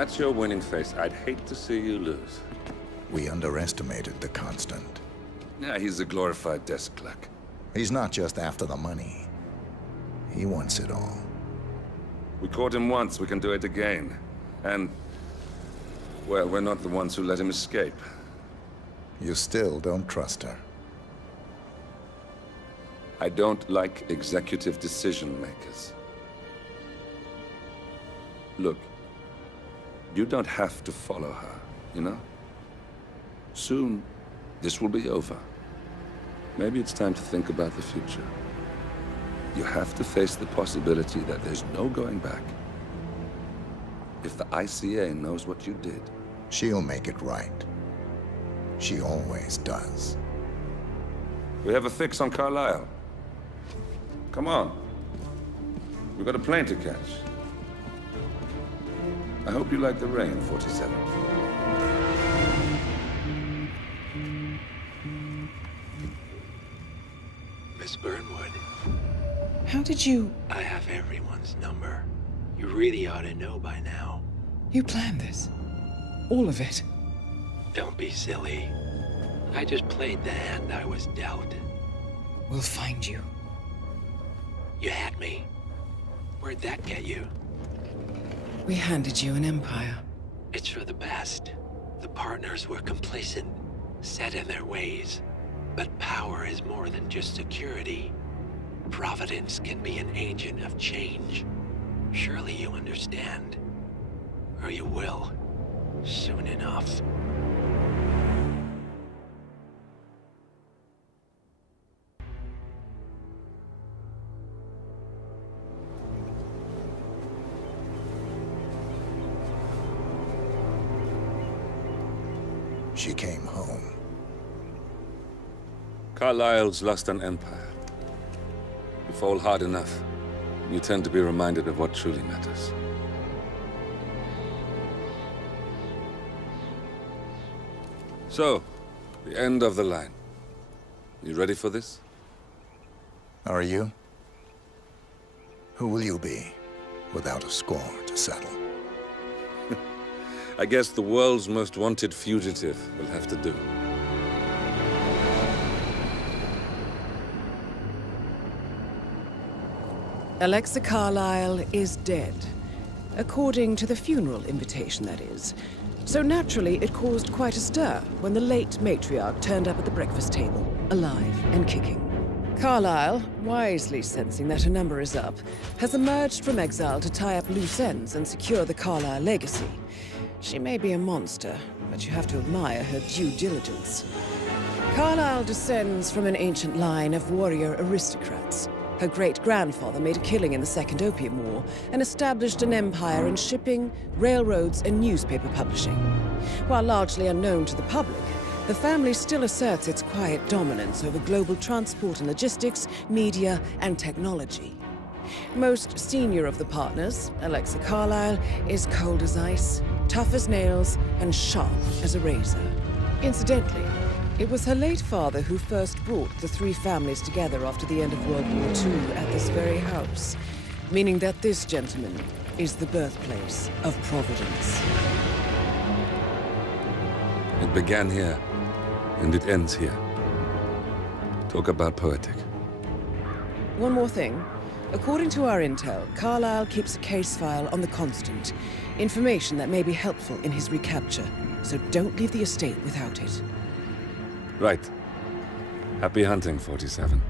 that's your winning face. I'd hate to see you lose. We underestimated the Constant. Yeah, he's a glorified desk clerk. He's not just after the money. He wants it all. We caught him once, we can do it again. And, well, we're not the ones who let him escape. You still don't trust her. I don't like executive decision makers. Look, you don't have to follow her, you know? Soon, this will be over. Maybe it's time to think about the future. You have to face the possibility that there's no going back. If the ICA knows what you did... She'll make it right. She always does. We have a fix on Carlisle. Come on. We've got a plane to catch. I hope you like the rain, 47. Miss Burnwood. How did you... I have everyone's number. You really ought to know by now. You planned this? All of it? Don't be silly. I just played the hand I was dealt. We'll find you. You had me. Where'd that get you? We handed you an empire. It's for the best. The partners were complacent, set in their ways. But power is more than just security. Providence can be an agent of change. Surely you understand. Or you will. Soon enough. She came home. Carlisle's lost an empire. You fall hard enough, and you tend to be reminded of what truly matters. So, the end of the line. You ready for this? Are you? Who will you be, without a score to settle? I guess the world's most wanted fugitive will have to do. Alexa Carlisle is dead. According to the funeral invitation, that is. So naturally, it caused quite a stir when the late matriarch turned up at the breakfast table, alive and kicking. Carlisle, wisely sensing that her number is up, has emerged from exile to tie up loose ends and secure the Carlisle legacy. She may be a monster, but you have to admire her due diligence. Carlisle descends from an ancient line of warrior aristocrats. Her great-grandfather made a killing in the Second Opium War and established an empire in shipping, railroads, and newspaper publishing. While largely unknown to the public, the family still asserts its quiet dominance over global transport and logistics, media, and technology. Most senior of the partners, Alexa Carlisle, is cold as ice, tough as nails, and sharp as a razor. Incidentally, it was her late father who first brought the three families together after the end of World War II at this very house, meaning that this gentleman is the birthplace of Providence. It began here, and it ends here. Talk about poetic. One more thing. According to our intel, Carlisle keeps a case file on the Constant. Information that may be helpful in his recapture, so don't leave the estate without it. Right. Happy hunting, 47.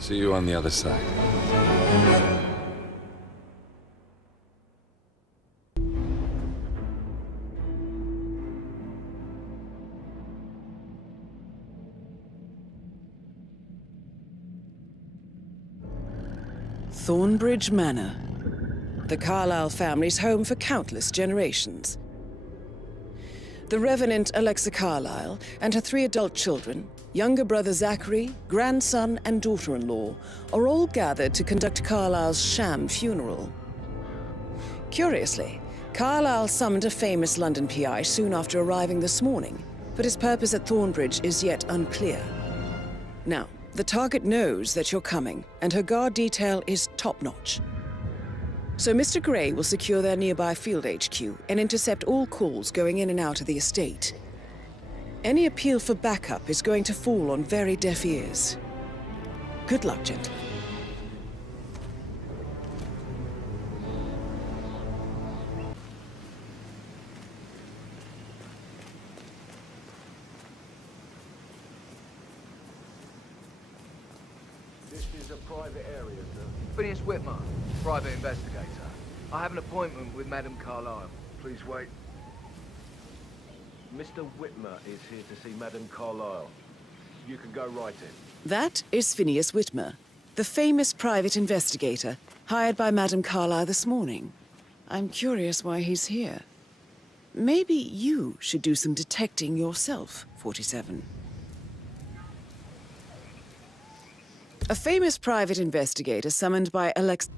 See you on the other side. Thornbridge Manor. The Carlisle family's home for countless generations. The Revenant Alexa Carlisle and her 3 adult children, younger brother Zachary, grandson, and daughter-in-law, are all gathered to conduct Carlisle's sham funeral. Curiously, Carlisle summoned a famous London PI soon after arriving this morning, but his purpose at Thornbridge is yet unclear. Now, the target knows that you're coming, and her guard detail is top-notch. So Mr. Gray will secure their nearby field HQ and intercept all calls going in and out of the estate. Any appeal for backup is going to fall on very deaf ears. Good luck, gentlemen. This is a private area, sir. Phineas Whitmer, private investigator. I have an appointment with Madame Carlyle. Please wait. Mr. Whitmer is here to see Madame Carlyle. You can go right in. That is Phineas Whitmer, the famous private investigator hired by Madame Carlyle this morning. I'm curious why he's here. Maybe you should do some detecting yourself, 47. A famous private investigator summoned by Alex...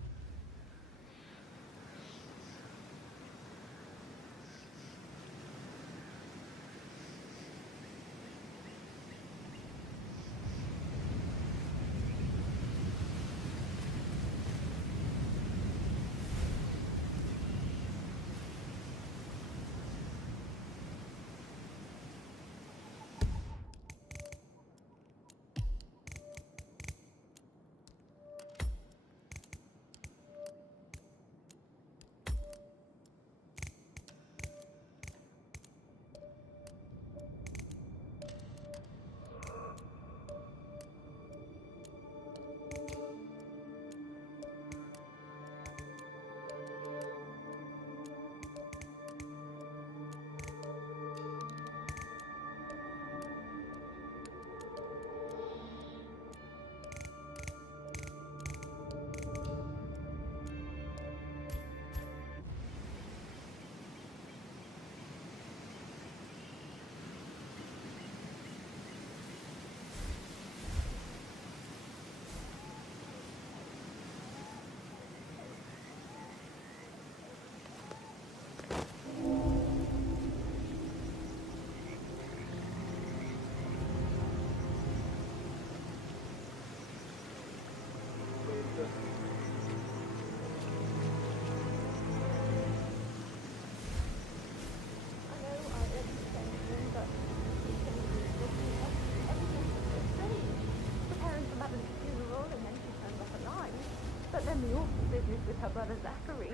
But then the awful business with her brother Zachary,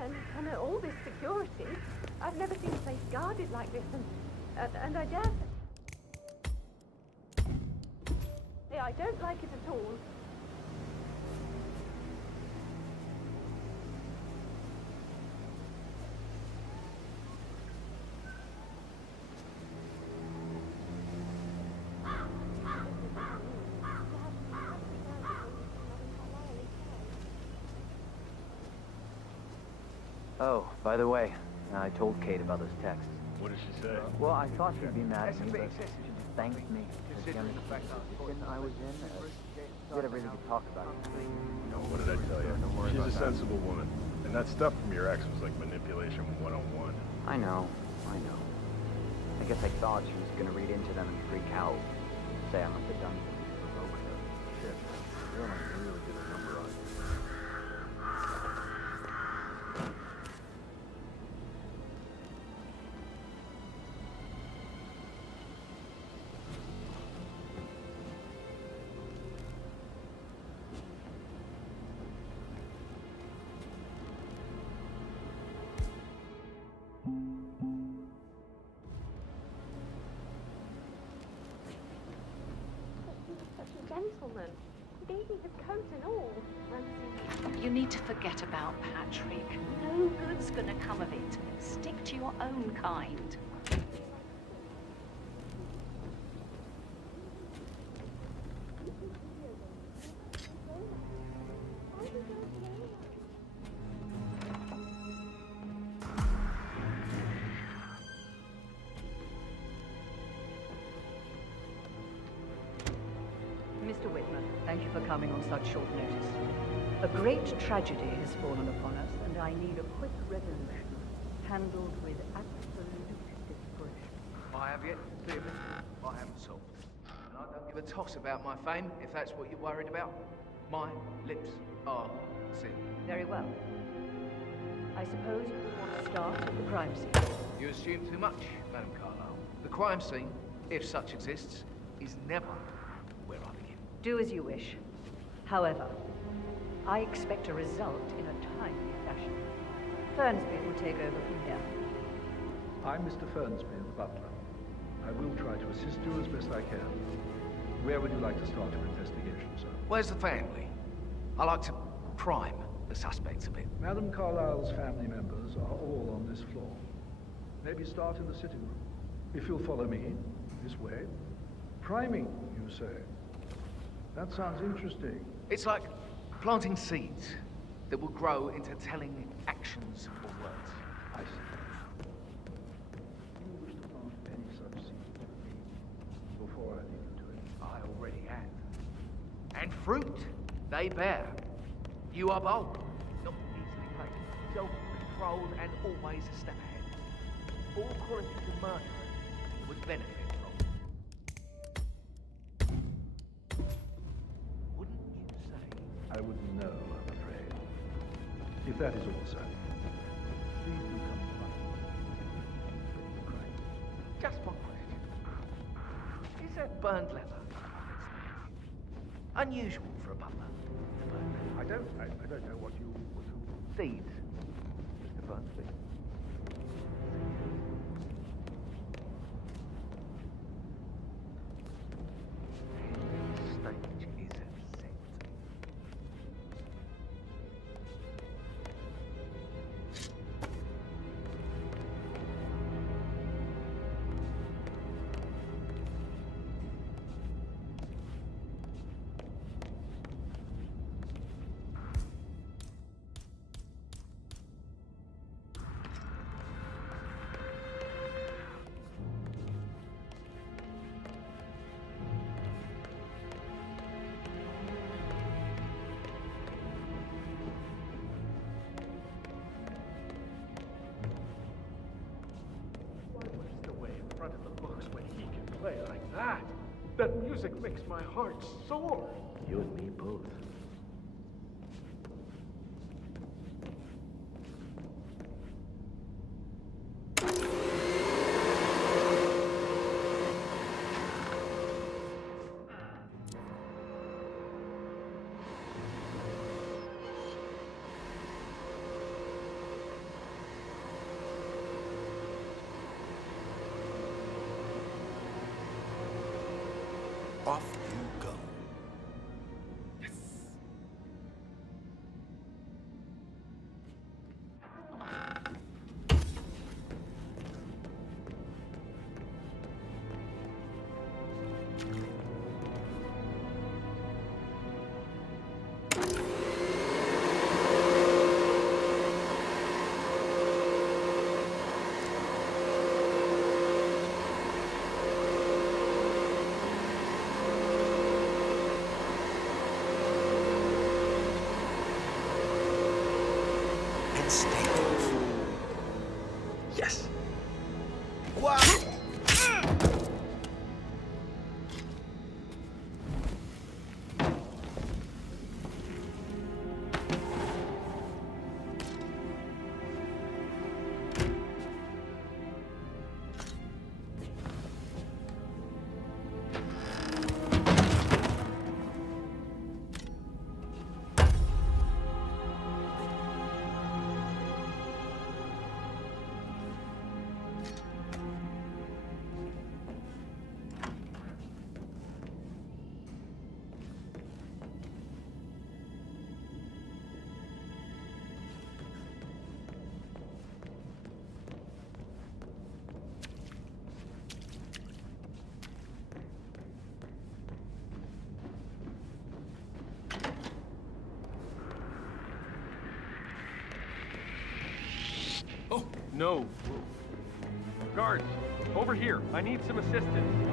and all this security. I've never seen a place guarded like this, and I dare say I don't like it at all. Oh, by the way, I told Kate about those texts. What did she say? Well, I thought she'd be mad at me, but she just thanked me for the situation I was in. We had a really good talk about it. What did I tell you? She's a sensible woman. And that stuff from your ex was like manipulation 101. I know. I guess I thought she was gonna read into them and freak out. Say I must have done something to provoke her. Shit. You're gonna really get a number on you. Gentleman. He gave me his coat and all. You need to forget about Patrick. No good's gonna come of it. Stick to your own kind. Mr. Whitmer, thank you for coming on such short notice. A great tragedy has fallen upon us, and I need a quick resolution, handled with absolute discretion. I have yet to clear it. I haven't solved it. And I don't give a toss about my fame, if that's what you're worried about. My lips are sealed. Very well. I suppose you want to start at the crime scene. You assume too much, Madam Carlyle. The crime scene, if such exists, is never where I begin. Do as you wish. However, I expect a result in a timely fashion. Fernsby will take over from here. I'm Mr. Fernsby, the butler. I will try to assist you as best I can. Where would you like to start your investigation, sir? Where's the family? I like to prime the suspects a bit. Madam Carlyle's family members are all on this floor. Maybe start in the sitting room. If you'll follow me, this way. Priming, you say? That sounds interesting. It's like planting seeds that will grow into telling actions or words. I see. You wish to plant any such seeds with me before I leave you to it? I already have. And fruit they bear. You are bold, not easily played, self-controlled and always a step ahead. All qualities a murderer would benefit from. Wouldn't you say? I wouldn't know, I'm afraid. If that is all, sir, please do come to mind. Just one question. Is that burned leather? Unusual for a butler. I don't know what you... Seeds, Mr. Fernsby. Stage is set. Front of the books when he can play like that. That music makes my heart soar. You and me both. Off you go. Yes. What? Oh, no. Guards, over here. I need some assistance.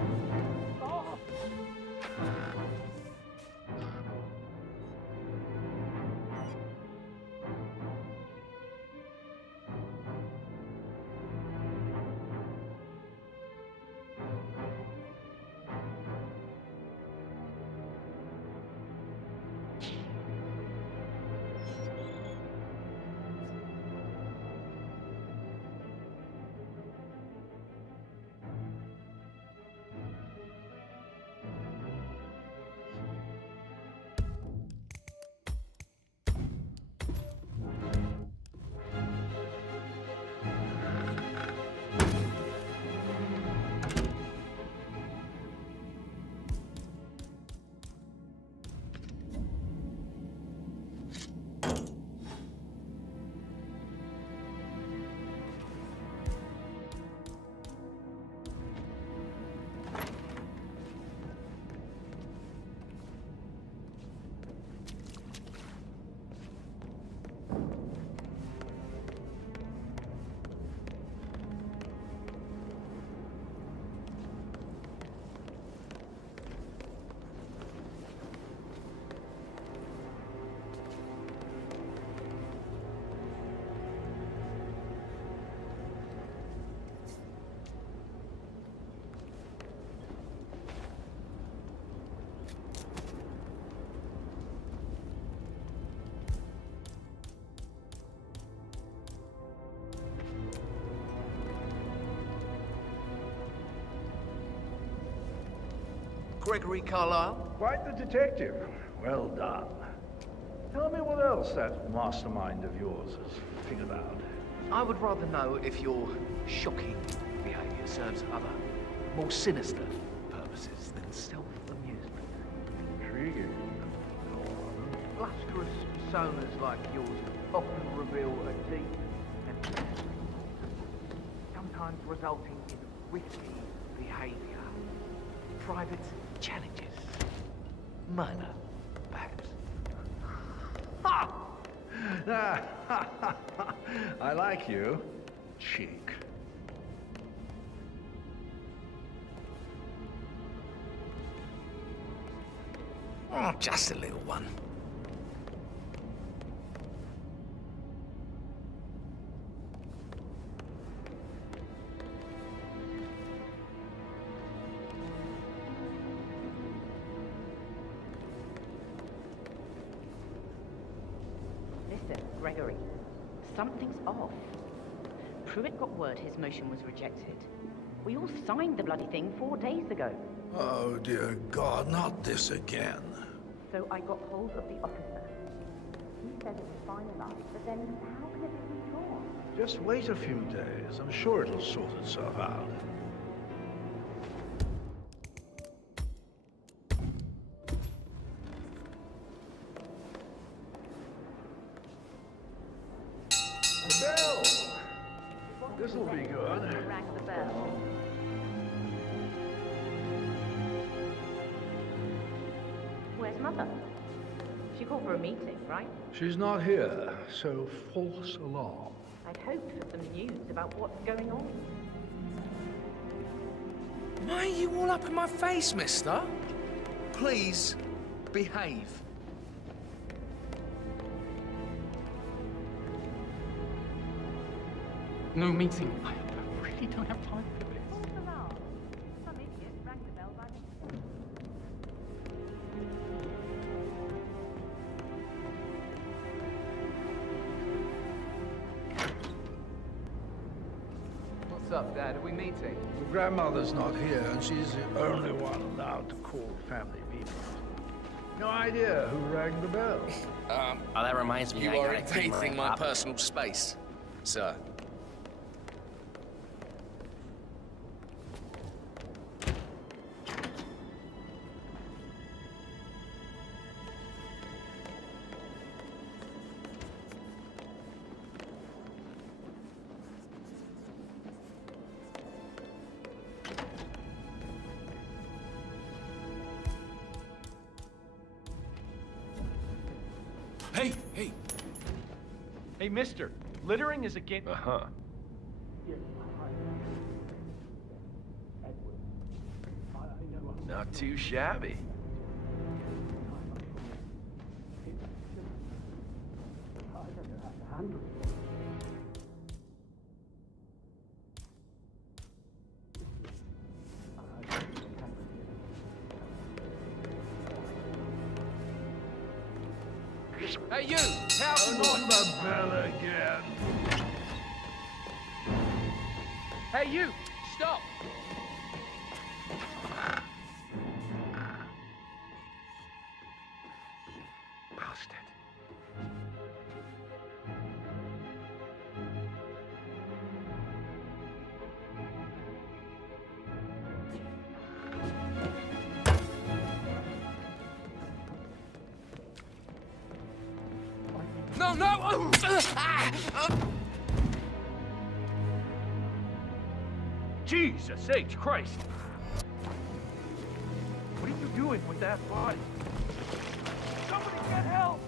Gregory Carlyle? Quite the detective. Well done. Tell me what else that mastermind of yours has figured out. I would rather know if your shocking behavior serves other, more sinister purposes than self-amusement. Intriguing. Blusterous personas like yours often reveal a deep and sometimes resulting in risky behavior. Private challenges. Murder, perhaps. I like you, cheek. Oh, just a little one. Listen, Gregory, something's off. Pruitt got word his motion was rejected. We all signed the bloody thing 4 days ago. Oh, dear God, not this again. So I got hold of the officer. He said it was finalized, but then how can it be withdrawn? Just wait a few days. I'm sure it'll sort itself out. The bell! This'll be good. Rang the bell. Where's Mother? She called for a meeting, right? She's not here, so false alarm. I'd hoped for some news about what's going on. Why are you all up in my face, mister? Please, behave. No meeting. I really don't have time for this. False alarm. Some idiot rang the bell by mistake. What's up, Dad? Are we meeting? The grandmother's not here, and she's the only one allowed to call family meetings. No idea who rang the bell. Oh, that reminds me. You I are gotta take invading my up. personal space, sir. Hey, hey! Hey, mister, littering is against... Uh-huh. Not too shabby. Hey, you! House Not the bell again. Hey, you! Stop! Bastard. No, no! Jesus H. Christ! What are you doing with that body? Somebody get help!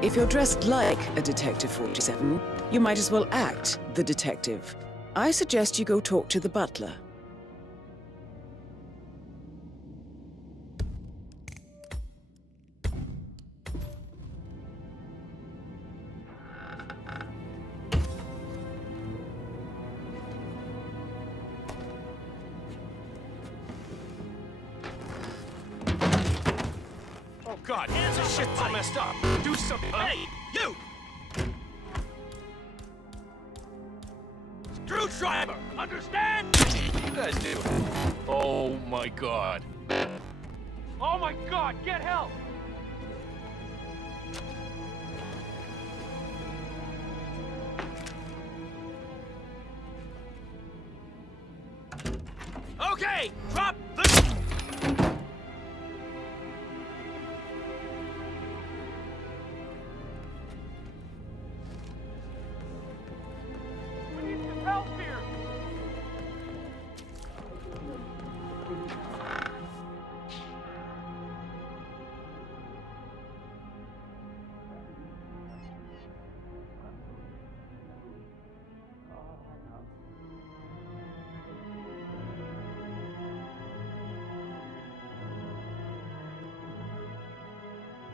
If you're dressed like a Detective 47, you might as well act the detective. I suggest you go talk to the butler. Oh, God. This shit's all messed up. Do something. Hey, you! Screwdriver! Understand? What you guys do? Oh, my God. Oh my God, get help! Okay, drop the... We need some help here!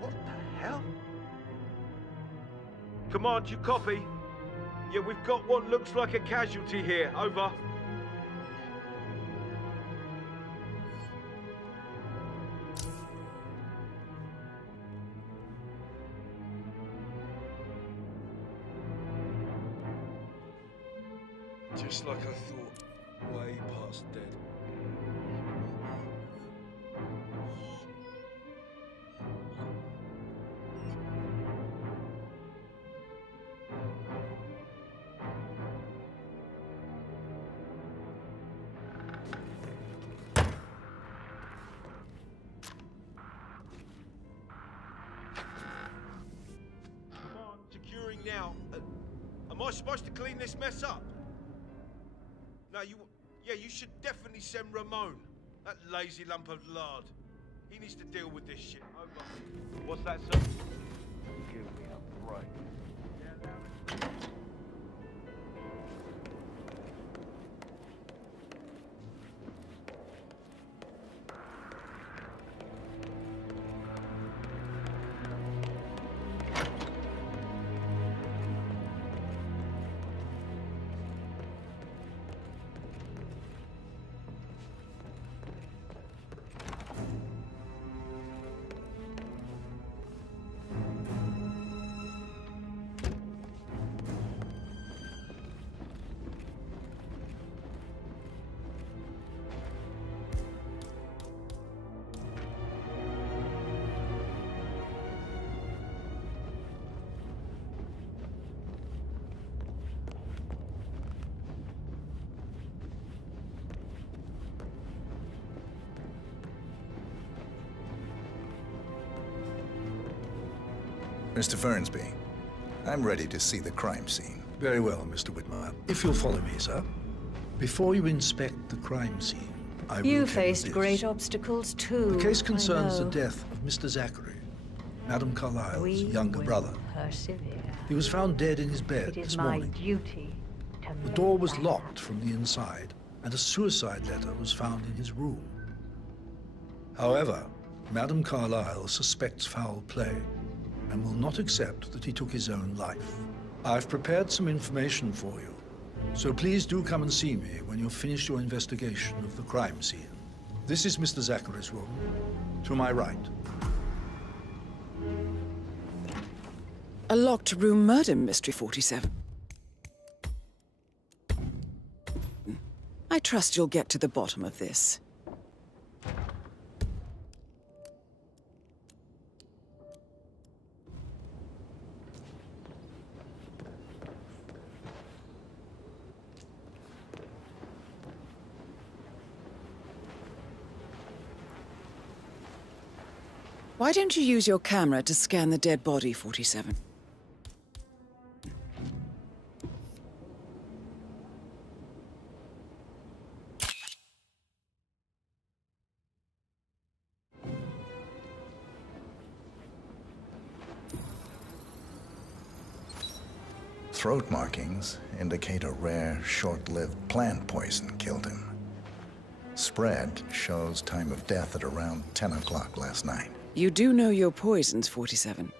What the hell? Command, you copy? Yeah, we've got what looks like a casualty here. Over. Just like I thought. Way past dead. Securing now. Am I supposed to clean this mess up? No, yeah, you should definitely send Ramon. That lazy lump of lard. He needs to deal with this shit. Over. What's that, sir? Give me a break. Mr. Fernsby, I'm ready to see the crime scene. Very well, Mr. Whitmire. If you'll follow me, sir. Before you inspect the crime scene, I will You tell faced this. great obstacles too. The case concerns I the know. death of Mr. Zachary, Madame Carlyle's We younger will brother. persevere. He was found dead in his bed It is this my morning. duty to The make door was that locked from the inside, and a suicide letter was found in his room. However, Madame Carlyle suspects foul play and will not accept that he took his own life. I've prepared some information for you, so please do come and see me when you've finished your investigation of the crime scene. This is Mr. Zachary's room, to my right. A locked room murder mystery, 47. I trust you'll get to the bottom of this. Why don't you use your camera to scan the dead body, 47? Throat markings indicate a rare, short-lived plant poison killed him. Spread shows time of death at around 10 o'clock last night. You do know your poisons, 47.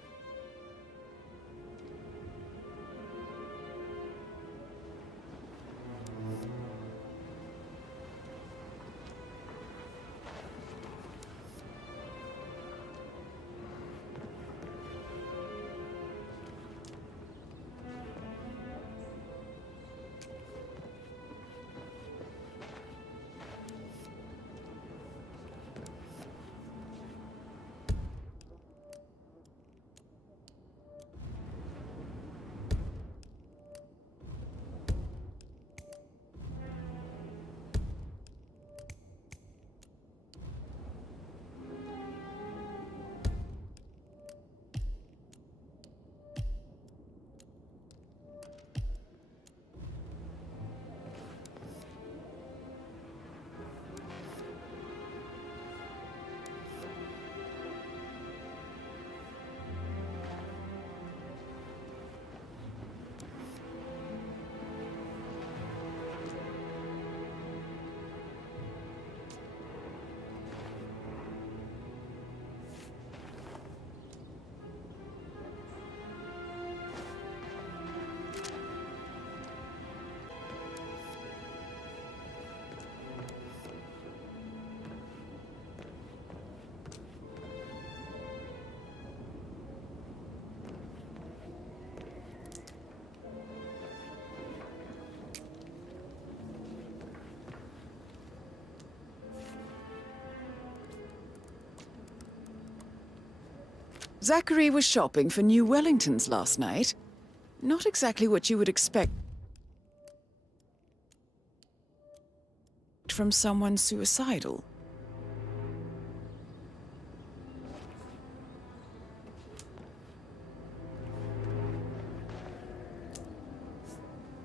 Zachary was shopping for new Wellingtons last night. Not exactly what you would expect from someone suicidal.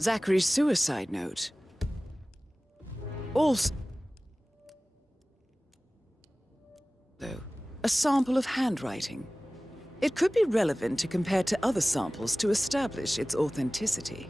Zachary's suicide note. Also, a sample of handwriting. It could be relevant to compare to other samples to establish its authenticity.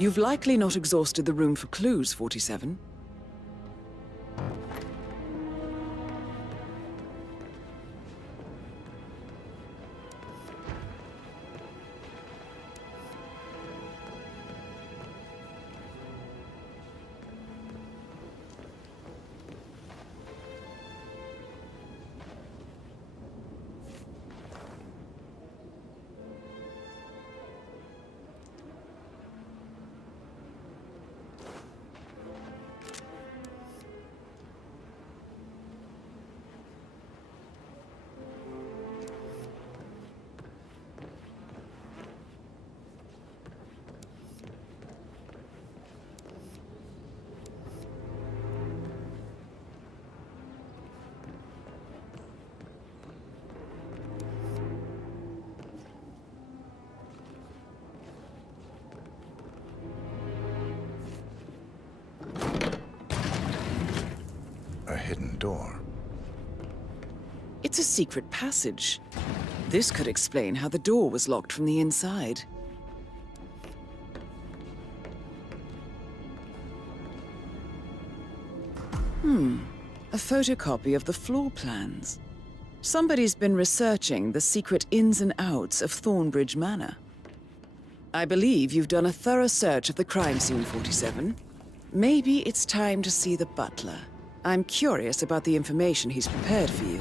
You've likely not exhausted the room for clues, 47. door. It's a secret passage. This could explain how the door was locked from the inside. A photocopy of the floor plans. Somebody's been researching the secret ins and outs of Thornbridge Manor. I believe you've done a thorough search of the crime scene, 47. Maybe it's time to see the butler. I'm curious about the information he's prepared for you.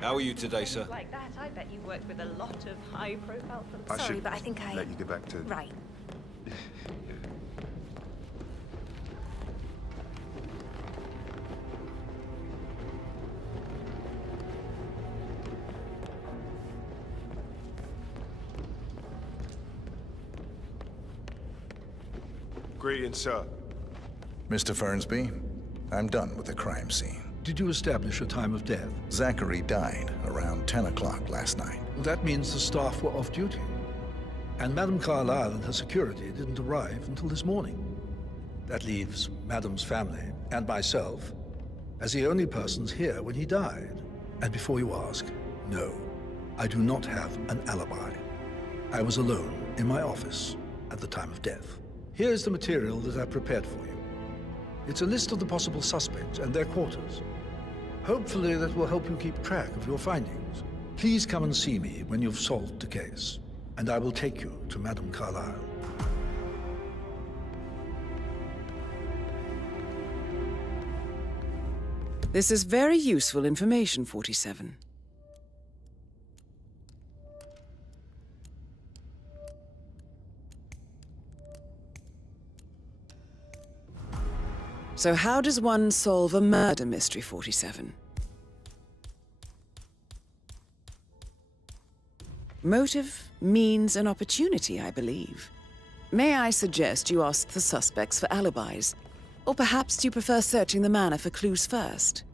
How are you today, sir? Like that, I bet you worked with a lot of high-profile folks. I Sorry, should but I think I... let you get back to... Right. Greetings, sir. Mr. Fernsby, I'm done with the crime scene. Did you establish a time of death? Zachary died around 10 o'clock last night. That means the staff were off duty. And Madame Carlyle and her security didn't arrive until this morning. That leaves Madame's family and myself as the only persons here when he died. And before you ask, no, I do not have an alibi. I was alone in my office at the time of death. Here's the material that I prepared for you. It's a list of the possible suspects and their quarters. Hopefully that will help you keep track of your findings. Please come and see me when you've solved the case, and I will take you to Madame Carlyle. This is very useful information, 47. So how does one solve a murder mystery, 47? Motive, means, and opportunity, I believe. May I suggest you ask the suspects for alibis? Or perhaps do you prefer searching the manor for clues first?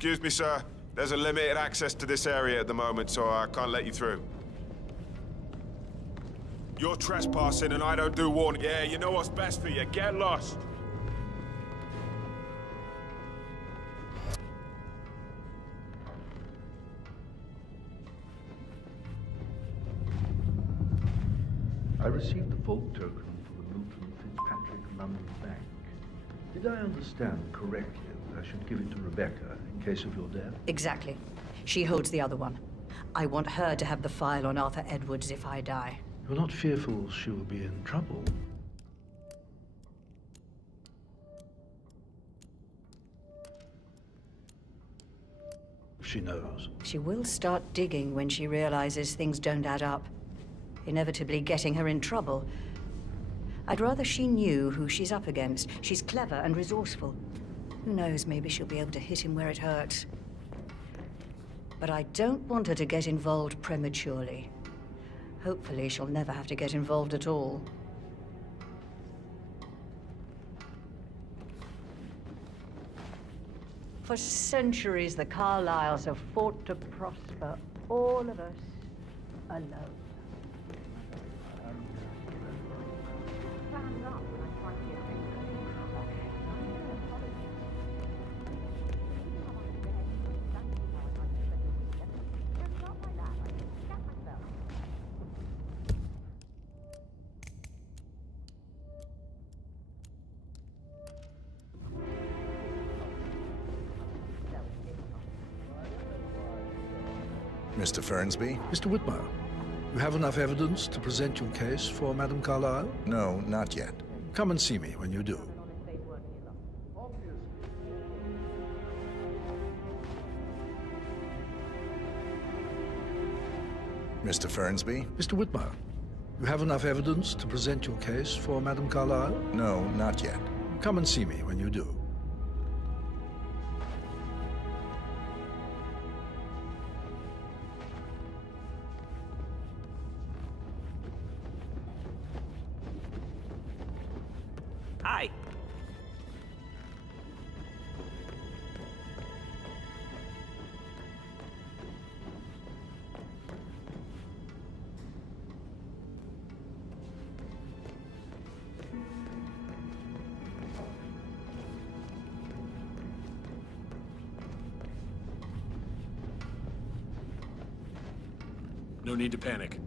Excuse me, sir. There's a limited access to this area at the moment, so I can't let you through. You're trespassing and I don't do warning. Yeah, you know what's best for you. Get lost. I received the vault token for the Milton Fitzpatrick London Bank. Did I understand correctly that I should give it to Rebecca in case of your death? Exactly. She holds the other one. I want her to have the file on Arthur Edwards if I die. You're not fearful she will be in trouble? If she knows. She will start digging when she realizes things don't add up, inevitably getting her in trouble. I'd rather she knew who she's up against. She's clever and resourceful. Who knows, maybe she'll be able to hit him where it hurts. But I don't want her to get involved prematurely. Hopefully she'll never have to get involved at all. For centuries, the Carlyles have fought to prosper, all of us alone. Mr. Fernsby? Mr. Whitmer, you have enough evidence to present your case for Madame Carlyle? No, not yet. Come and see me when you do. Mr. Fernsby? Mr. Whitmer, you have enough evidence to present your case for Madame Carlyle? No, not yet. Come and see me when you do. Hi. No need to panic.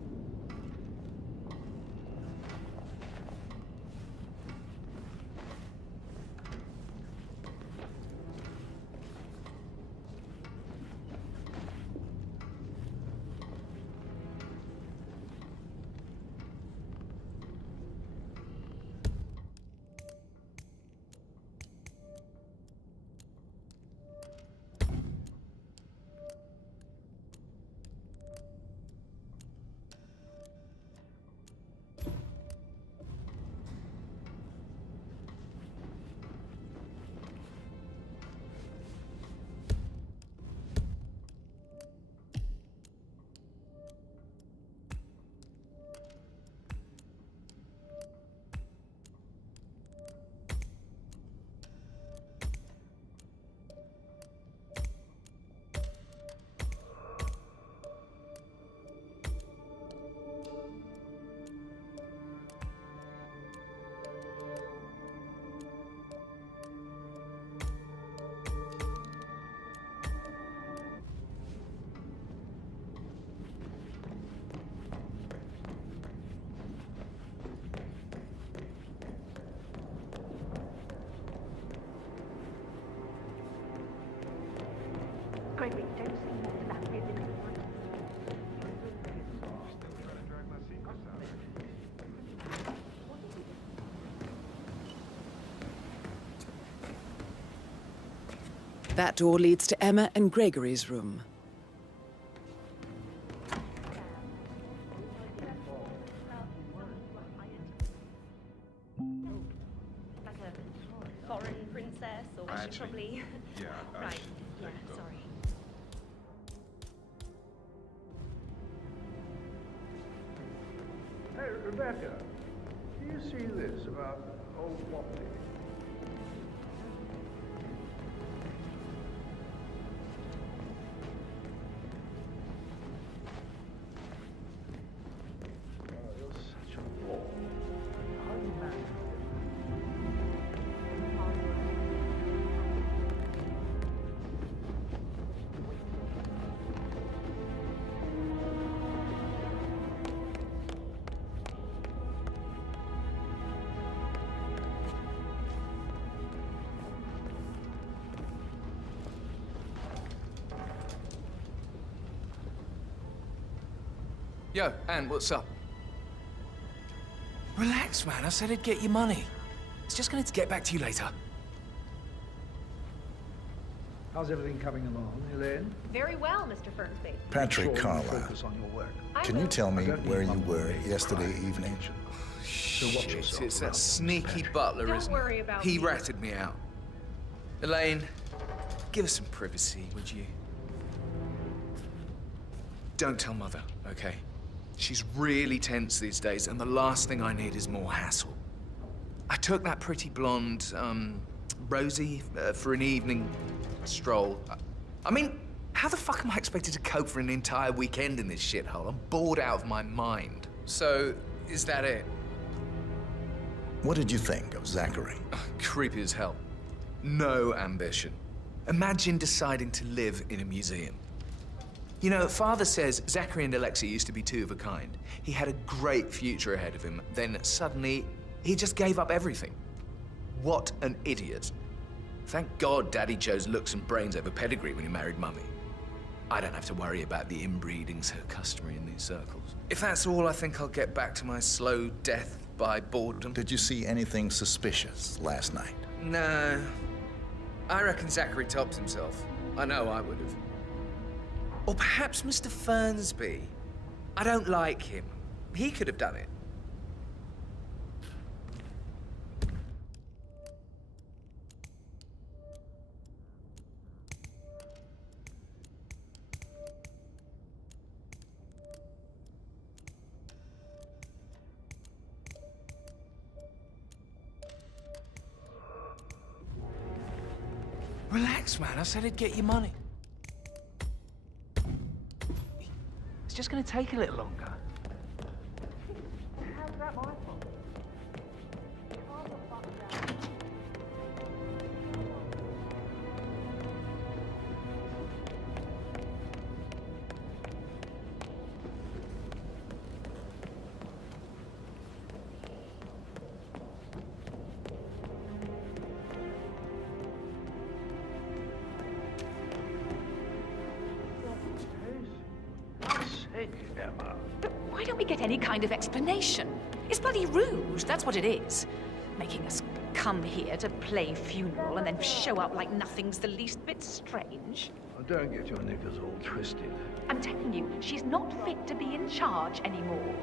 Gregory, don't say more to that really. That door leads to Emma and Gregory's room. Like a foreign princess, or I should probably... Yeah, right, yeah, sorry. Hey, Rebecca, do you see this about old Poppy? You're such a bore. How do you manage it? Yo, Anne, what's up? Relax, man. I said I'd get you money. It's just going to get back to you later. How's everything coming along, Elaine? Very well, Mr. Fernsby. Patrick Sure you Carlyle. focus on your work. Can you tell me where you were yesterday evening? Shit, it's that sneaky butler, Don't isn't worry it? about He me. ratted me out. Elaine, give us some privacy, would you? Don't tell Mother, okay? She's really tense these days, and the last thing I need is more hassle. I took that pretty blonde, Rosie, for an evening stroll. I mean, how the fuck am I expected to cope for an entire weekend in this shithole? I'm bored out of my mind. So, is that it? What did you think of Zachary? Creepy as hell. No ambition. Imagine deciding to live in a museum. You know, Father says Zachary and Alexia used to be two of a kind. He had a great future ahead of him. Then suddenly, he just gave up everything. What an idiot. Thank God Daddy chose looks and brains over pedigree when he married Mummy. I don't have to worry about the inbreeding so customary in these circles. If that's all, I think I'll get back to my slow death by boredom. Did you see anything suspicious last night? No. I reckon Zachary tops himself. I know I would have. Or perhaps Mr. Fernsby. I don't like him. He could have done it. Relax, man. I said I'd get you money. It's just gonna take a little longer. How's that my fault? Emma. But why don't we get any kind of explanation? It's bloody rude, that's what it is. Making us come here to play funeral and then show up like nothing's the least bit strange. Oh, don't get your knickers all twisted. I'm telling you, she's not fit to be in charge anymore.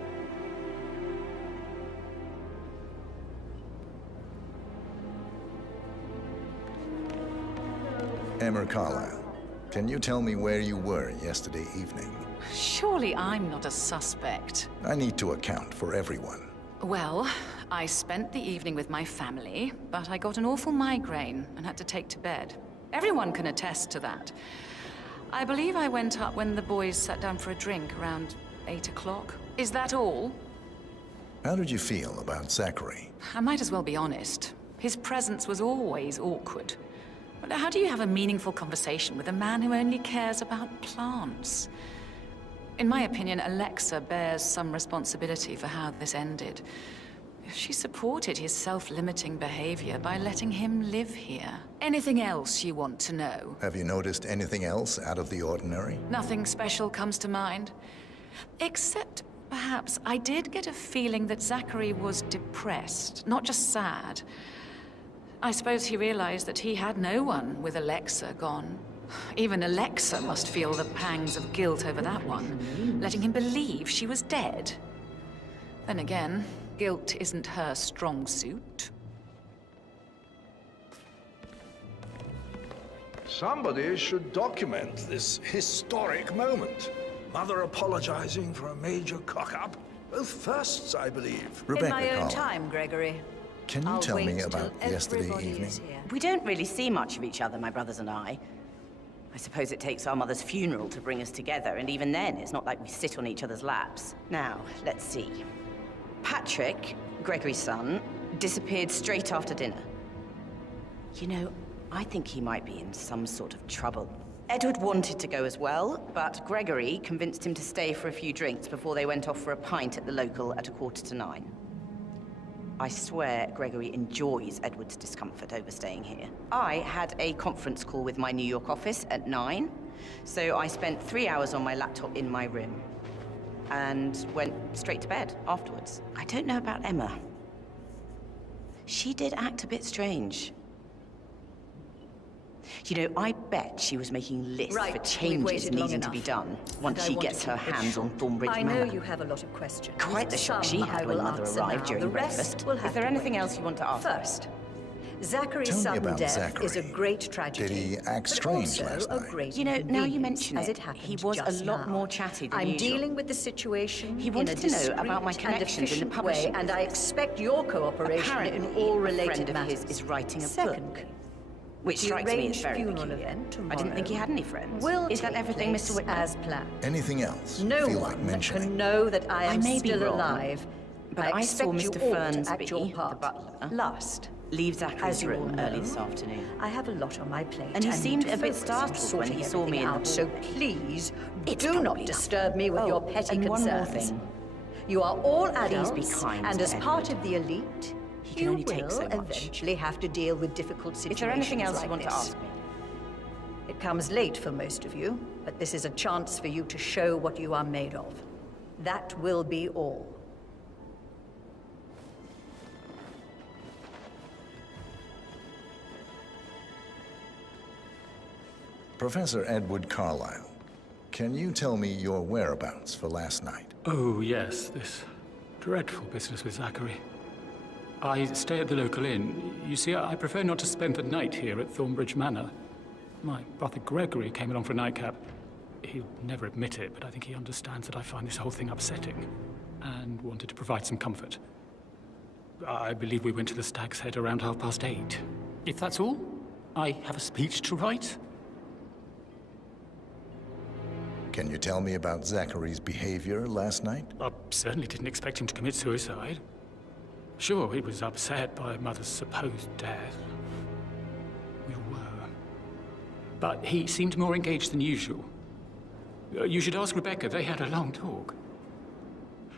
Emma Carlyle, can you tell me where you were yesterday evening? Surely I'm not a suspect. I need to account for everyone. Well, I spent the evening with my family, but I got an awful migraine and had to take to bed. Everyone can attest to that. I believe I went up when the boys sat down for a drink around 8 o'clock. Is that all? How did you feel about Zachary? I might as well be honest. His presence was always awkward. But how do you have a meaningful conversation with a man who only cares about plants? In my opinion, Alexa bears some responsibility for how this ended. She supported his self-limiting behavior by letting him live here. Anything else you want to know? Have you noticed anything else out of the ordinary? Nothing special comes to mind. Except, perhaps, I did get a feeling that Zachary was depressed, not just sad. I suppose he realized that he had no one with Alexa gone. Even Alexa must feel the pangs of guilt over that one, letting him believe she was dead. Then again, guilt isn't her strong suit. Somebody should document this historic moment. Mother apologizing for a major cock-up. Both firsts, I believe. In my own time, Gregory. Can you tell me about yesterday evening? We don't really see much of each other, my brothers and I suppose it takes our mother's funeral to bring us together, and even then, it's not like we sit on each other's laps. Now, let's see. Patrick, Gregory's son, disappeared straight after dinner. You know, I think he might be in some sort of trouble. Edward wanted to go as well, but Gregory convinced him to stay for a few drinks before they went off for a pint at the local at 8:45. I swear Gregory enjoys Edward's discomfort over staying here. I had a conference call with my New York office at 9, so I spent 3 hours on my laptop in my room and went straight to bed afterwards. I don't know about Emma. She did act a bit strange. You know, I bet she was making lists for changes needing to be done once she gets her hands on Thornbridge Manor. I know you have a lot of questions. Quite the shock she had when Mother arrived during breakfast. Is there anything else you want to ask? First, Zachary's sudden death is a great tragedy. Did he act strange last night? You know, now you mention it, he was a lot more chatty than usual. I'm dealing with the situation He wanted to know about my connections in the publishing way, and I expect your cooperation in all related matters. Is writing a book. Which strikes me as very peculiar. I didn't think he had any friends. Is that everything, Mr. Whitman? As planned. Anything else? No feel one like mentioning? can know that I am may be still wrong, alive. But I saw Mr. Fernsby, your the part butler, last. leave Zachary's As you all room know, early this afternoon. I have a lot on my plate. And he need seemed to a bit focus on startled when he sorting saw me in the everything out, So hallway. please, It's do probably not disturb me with your petty and concerns. one more thing. You are all Please adults, be kind and to as part Edward. of the elite, He can you only take will so much. eventually have to deal with difficult situations Is there anything else like you want this. to ask me? It Comes late for most of you, but this is a chance for you to show what you are made of. That will be all. Professor Edward Carlyle, can you tell me your whereabouts for last night? Oh, yes, this dreadful business with Zachary. I stay at the local inn. You see, I prefer not to spend the night here at Thornbridge Manor. My brother Gregory came along for a nightcap. He'll never admit it, but I think he understands that I find this whole thing upsetting and wanted to provide some comfort. I believe we went to the Stag's Head around 8:30. If that's all, I have a speech to write. Can you tell me about Zachary's behavior last night? I certainly didn't expect him to commit suicide. Sure, he was upset by Mother's supposed death. We were. But he seemed more engaged than usual. You should ask Rebecca. They had a long talk.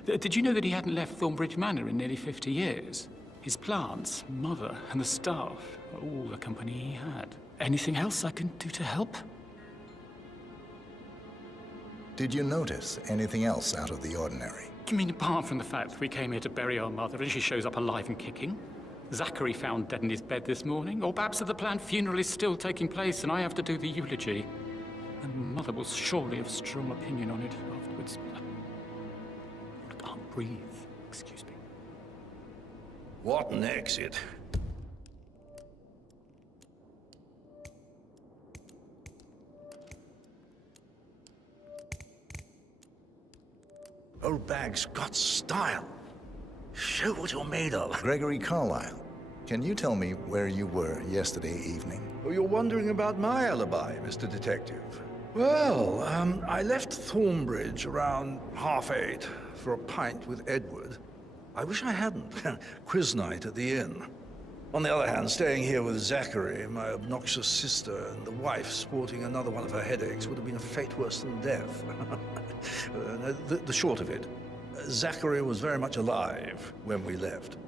Did you know that he hadn't left Thornbridge Manor in nearly 50 years? His plants, Mother, and the staff, all the company he had. Anything else I can do to help? Did you notice anything else out of the ordinary? You mean apart from the fact that we came here to bury our mother and she shows up alive and kicking? Zachary found dead in his bed this morning? Or perhaps that the planned funeral is still taking place and I have to do the eulogy? And Mother will surely have strong opinion on it afterwards. I can't breathe. Excuse me. What an exit. Old bag's got style. Show what you're made of. Gregory Carlyle, can you tell me where you were yesterday evening? Oh, you're wondering about my alibi, Mr. Detective. Well, I left Thornbridge around 8:30 for a pint with Edward. I wish I hadn't. Quiz night at the inn. On the other hand, staying here with Zachary, my obnoxious sister, and the wife sporting another one of her headaches would have been a fate worse than death. The short of it, Zachary was very much alive when we left.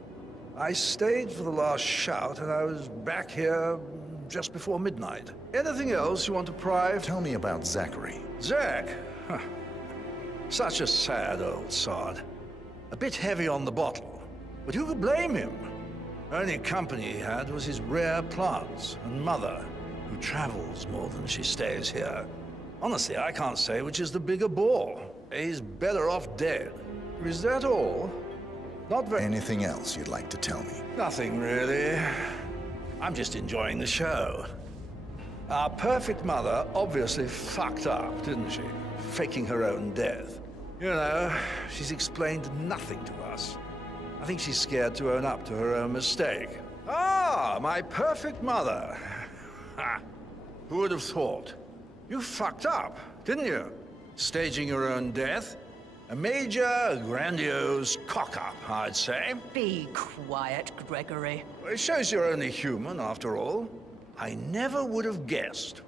I stayed for the last shout, and I was back here just before midnight. Anything else you want to pry? Tell me about Zachary. Zach? Huh. Such a sad old sod. A bit heavy on the bottle, but who could blame him? Only company he had was his rare plants and Mother, who travels more than she stays here. Honestly, I can't say which is the bigger bore. He's better off dead. Is that all? Not very... Anything else you'd like to tell me? Nothing, really. I'm just enjoying the show. Our perfect Mother obviously fucked up, didn't she? Faking her own death. You know, she's explained nothing to us. I think she's scared to own up to her own mistake. Ah, my perfect Mother. Ha! Who would have thought? You fucked up, didn't you? Staging your own death? A major, grandiose cock-up, I'd say. Be quiet, Gregory. Well, it shows you're only human, after all. I never would have guessed.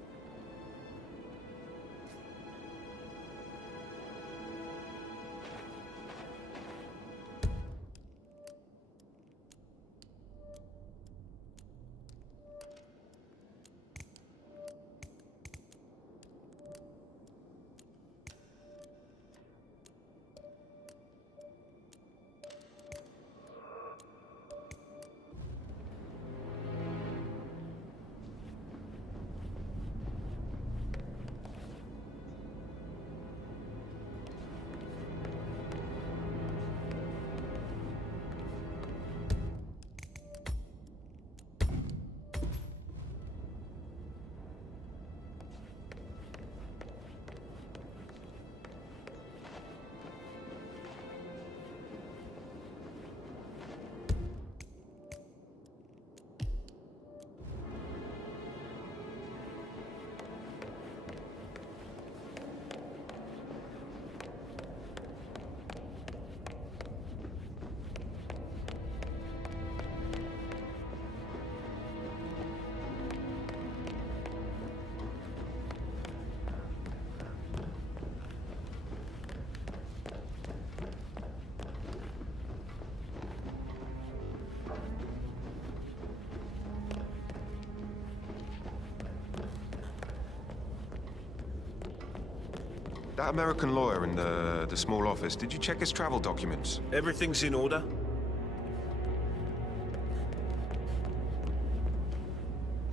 That American lawyer in the small office, did you check his travel documents? Everything's in order.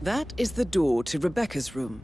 That is the door to Rebecca's room.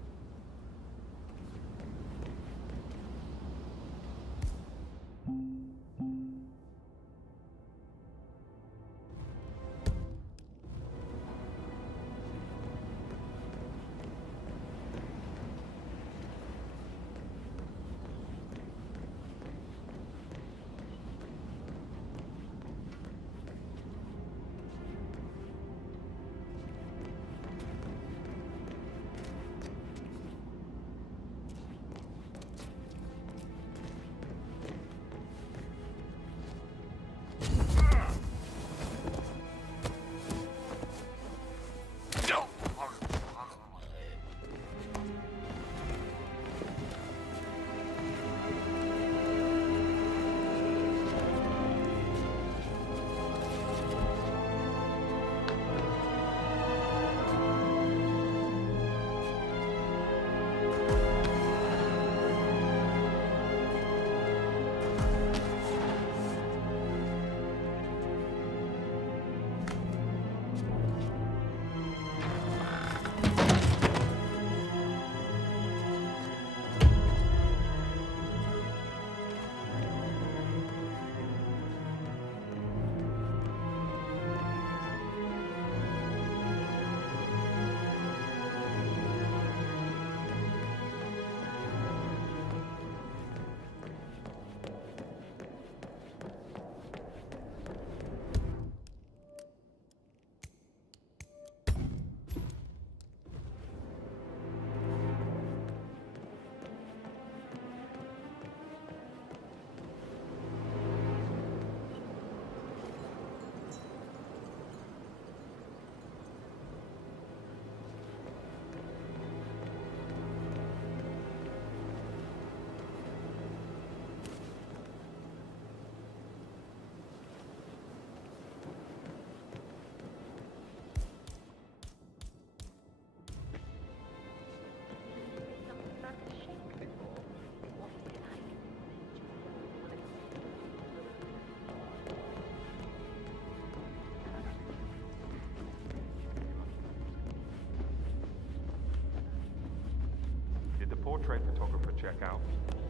Portrait photographer check out.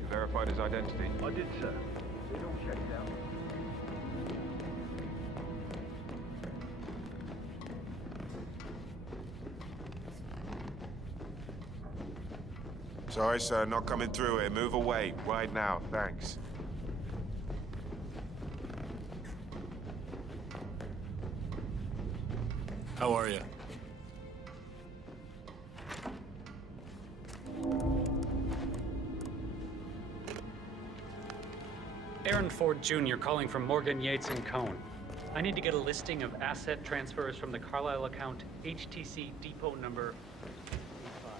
You verified his identity? I did, sir. It all checked out. Sorry, sir, not coming through here. Move away, right now, thanks. How are you? Aaron Ford Jr. calling from Morgan, Yates & Cohn. I need to get a listing of asset transfers from the Carlisle account HTC depot number 85.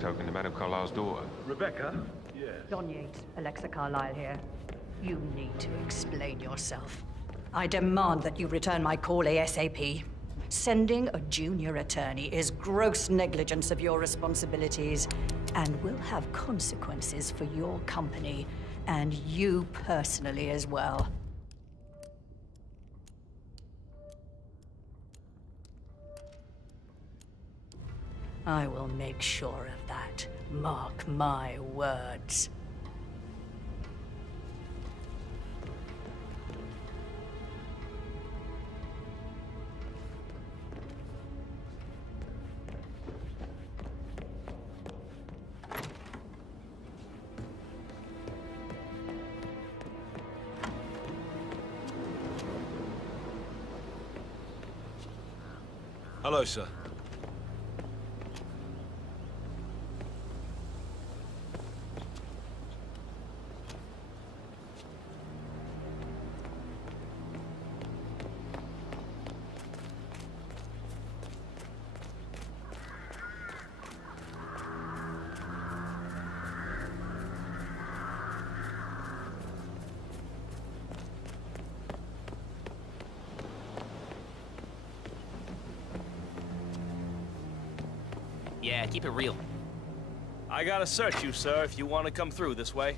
talking to Madame Carlisle's daughter. Rebecca? Yes. Don Yates, Alexa Carlisle here. You need to explain yourself. I demand that you return my call ASAP. Sending a junior attorney is gross negligence of your responsibilities and will have consequences for your company and you personally as well. I will make sure of that. Mark my words. Hello, sir. Yeah, keep it real. I gotta search you, sir, if you want to come through this way.